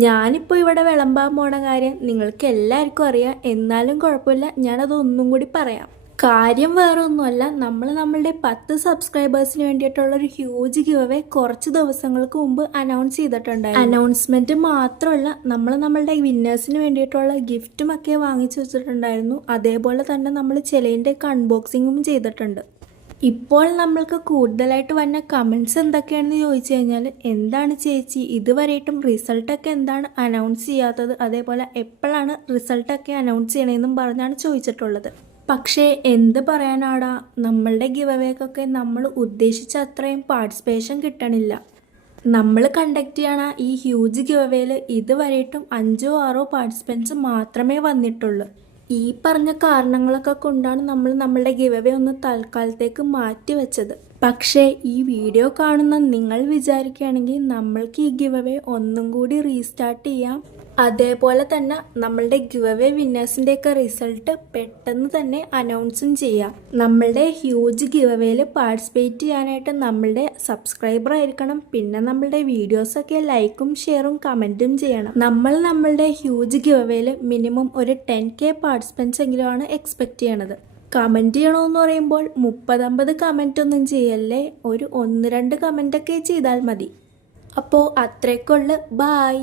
ഞാനിപ്പോൾ ഇവിടെ വിളമ്പാൻ പോണ കാര്യം നിങ്ങൾക്ക് എല്ലാവർക്കും അറിയാം. എന്നാലും കുഴപ്പമില്ല, ഞാനത് ഒന്നും കൂടി പറയാം. കാര്യം വേറെ ഒന്നുമല്ല, നമ്മളുടെ 10 സബ്സ്ക്രൈബേഴ്സിന് വേണ്ടിയിട്ടുള്ളൊരു ഹ്യൂജ് ഗിവ് അവേ കുറച്ച് ദിവസങ്ങൾക്ക് മുമ്പ് അനൗൺസ് ചെയ്തിട്ടുണ്ടായിരുന്നു. അനൗൺസ്മെൻറ്റ് മാത്രമല്ല, നമ്മളുടെ വിന്നേഴ്സിന് വേണ്ടിയിട്ടുള്ള ഗിഫ്റ്റും ഒക്കെ വാങ്ങിച്ചു വെച്ചിട്ടുണ്ടായിരുന്നു. അതേപോലെ തന്നെ നമ്മൾ ചിലതിൻ്റെയൊക്കെ അൺബോക്സിങ്ങും ചെയ്തിട്ടുണ്ട്. ഇപ്പോൾ നമ്മൾക്ക് കൂടുതലായിട്ട് വന്ന കമൻസ് എന്തൊക്കെയാണെന്ന് ചോദിച്ചു കഴിഞ്ഞാൽ, എന്താണ് ചേച്ചി ഇതുവരെയായിട്ടും റിസൾട്ടൊക്കെ എന്താണ് അനൗൺസ് ചെയ്യാത്തത്, അതേപോലെ എപ്പോഴാണ് റിസൾട്ടൊക്കെ അനൗൺസ് ചെയ്യണമെന്നും പറഞ്ഞാണ് ചോദിച്ചിട്ടുള്ളത്. പക്ഷേ എന്ത് പറയാനാടാ, നമ്മളുടെ ഗിവ് അവേക്കൊക്കെ നമ്മൾ ഉദ്ദേശിച്ച അത്രയും പാർട്ടിസിപ്പേഷൻ കിട്ടണില്ല. നമ്മൾ കണ്ടക്ട് ചെയ്യണ ഈ ഹ്യൂജ് ഗിവ് അവേയിൽ ഇതുവരെയായിട്ടും 5 or 6 പാർട്ടിസിപ്പൻസ് മാത്രമേ വന്നിട്ടുള്ളൂ. ഈ പറഞ്ഞ കാരണങ്ങളൊക്കെ കൊണ്ടാണ് നമ്മളുടെ ഗിവ് അവേ ഒന്ന് തൽക്കാലത്തേക്ക് മാറ്റി വെച്ചത്. പക്ഷേ ഈ വീഡിയോ കാണുന്ന നിങ്ങൾ വിചാരിക്കുകയാണെങ്കിൽ നമ്മൾക്ക് ഈ ഗിവ് അവേ ഒന്നും കൂടി റീസ്റ്റാർട്ട് ചെയ്യാം. അതേപോലെ തന്നെ നമ്മളുടെ ഗിവ് അവേ വിന്നേഴ്സിൻ്റെയൊക്കെ റിസൾട്ട് പെട്ടെന്ന് തന്നെ അനൗൺസും ചെയ്യാം. നമ്മളുടെ ഹ്യൂജ് ഗിവ് അവേയിൽ പാർട്ടിസിപ്പേറ്റ് ചെയ്യാനായിട്ട് നമ്മളുടെ സബ്സ്ക്രൈബർ ആയിരിക്കണം. പിന്നെ നമ്മളുടെ വീഡിയോസൊക്കെ ലൈക്കും ഷെയറും കമൻറ്റും ചെയ്യണം. നമ്മളുടെ ഹ്യൂജ് ഗിവ് അവേയിൽ മിനിമം ഒരു 10K പാർട്ടിസിപ്പൻസ് എങ്കിലുമാണ് എക്സ്പെക്റ്റ് ചെയ്യണത്. കമൻറ്റ് ചെയ്യണമെന്ന് പറയുമ്പോൾ 30-50 കമൻറ്റ് ഒന്നും ചെയ്യല്ലേ, ഒരു 1-2 കമൻറ്റൊക്കെ ചെയ്താൽ മതി. അപ്പോൾ അത്രയ്ക്കുള്ളു. ബായ്.